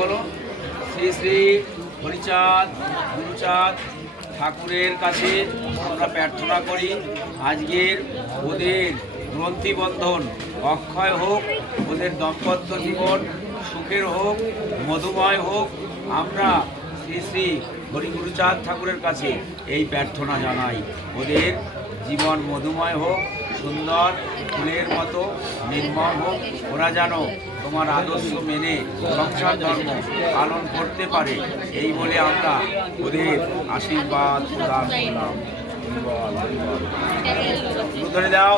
বলো। শ্রী শ্রী হরিচাঁদ, গুরুচাঁদ ঠাকুরের কাছে আমরা প্রার্থনা করি, আজকের ওদের গ্রন্থিবন্ধন অক্ষয় হোক, ওদের দম্পত্য জীবন সুখের হোক, মধুময় হোক, আমরা শ্রী শ্রী হরিগুরুচাঁদ ঠাকুরের কাছে এই প্রার্থনা জানাই। ওদের জীবন মধুময় হোক সুন্দর ফুলের মতো নির্মম হোক। ওরা যেন তোমার আদর্শ মেনে সংসার ধর্ম পালন করতে পারে। এই বলে আমরা ওদের আশীর্বাদ ধরে দাও।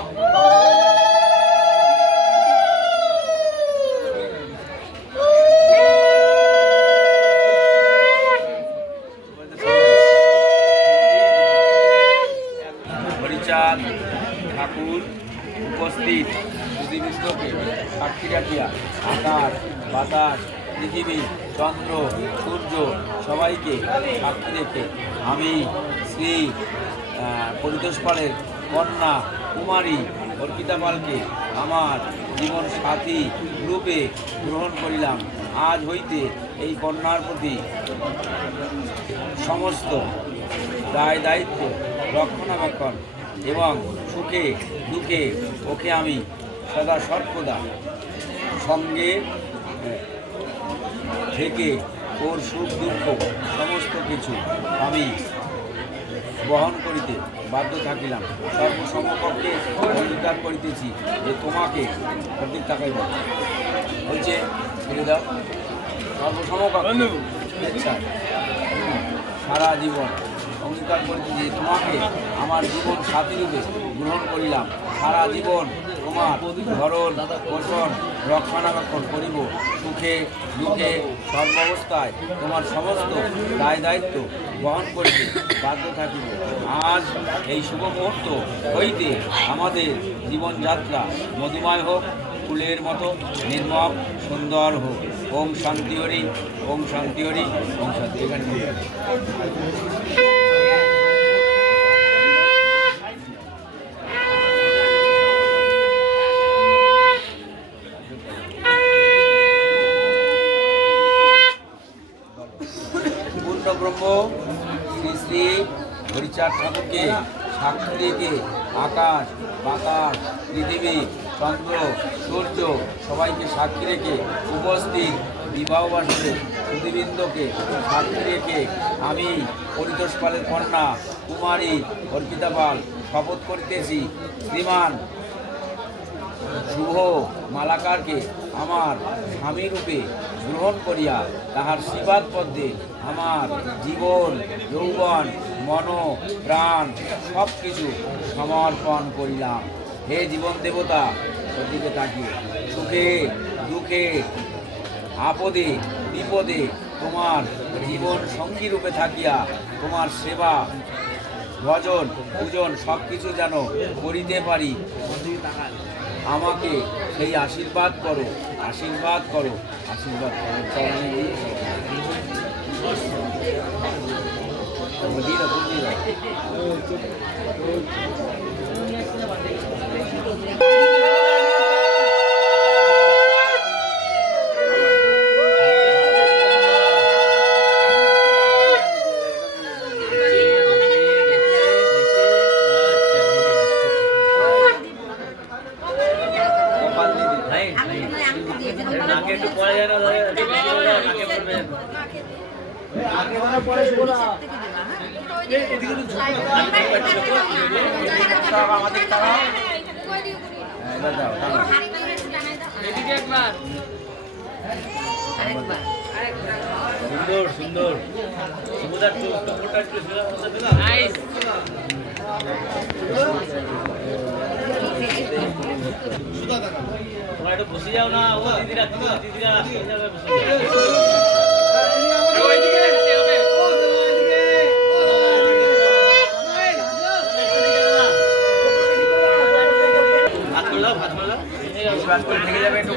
ঠাকুর উপস্থিত। সুদীবিন্দকে সাক্ষী রাখিয়া আকাশ, বাতাস, পৃথিবী, চন্দ্র, সূর্য সবাইকে সাক্ষী রেখে আমি শ্রী পরিতোষ পালের কন্যা, কুমারী অর্পিতা পালকে আমার জীবন সাথী রূপে গ্রহণ করিলাম। আজ হইতে এই কন্যার প্রতি সমস্ত দায় দায়িত্ব রক্ষণাবেক্ষণ এবং সুখে দুঃখে ওকে আমি সদা সর্বদা সঙ্গে থেকে ওর সুখ দুঃখ সমস্ত কিছু আমি বহন করিতে বাধ্য থাকিলাম। সর্বসমপক্ষে অঙ্গীকার করিতেছি যে তোমাকে প্রত্যেক টাকাই বল। বলছে ছেড়ে দাও। সর্বসমপক্ষে সারা জীবন। অঙ্গীকার করেছি যে তোমাকে আমার জীবন সাথী রূপে গ্রহণ করিলাম। সারা জীবন তোমার ভরণ পোষণ, রক্ষণাবেক্ষণ করিব। সুখে, দুঃখে, সর্বাবস্থায় তোমার সমস্ত দায় দায়িত্ব বহন করিতে বাধ্য থাকিব। আজ এই শুভ মুহূর্ত হইতে আমাদের জীবনযাত্রা মধুময় হোক, ফুলের মতো নির্মম সুন্দর হোক। ওম শান্তি হরি, ওম শান্তি হরি, ওম শান্তি এখানে বলুন। পূর্ণ ব্রহ্ম শ্রী শ্রী হরিচাঁদ ঠাকুরকে সাক্ষী রেখে আকাশ, বাতাস, পৃথিবী, চন্দ্র, সূর্য সবাইকে সাক্ষী রেখে উপস্থিত বিবাহ বাসনে সুদীবৃন্দকে সাক্ষী রেখে আমি পরিতোষ পালের কন্যা কুমারী অর্পিতা পাল শপথ করতেছি শ্রীমান শুভ মালাকারকে আমার স্বামী রূপে গ্রহণ করিয়া তাহার শিবাদ পদ্মে আমার জীবন, যৌবন, মন, প্রাণ সব কিছু সমর্পণ করিলাম। হে জীবন দেবতা প্রতিকে তাকিয়ে সুখে, দুঃখে, আপদে, বিপদে তোমার জীবন সঙ্গী রূপে থাকিয়া তোমার সেবা, ভজন, পূজন সব কিছু যেন করিতে পারি। আমাকে সেই আশীর্বাদ করো আশীর্বাদ করো আশীর্বাদ করো। চরণে দিয়ে সুন্দর সুন্দর নাইস তোমরা একটু বসে যাও না। ও দিদিরা দিদিরা বসে কাজ করে থেকে যাবে একটু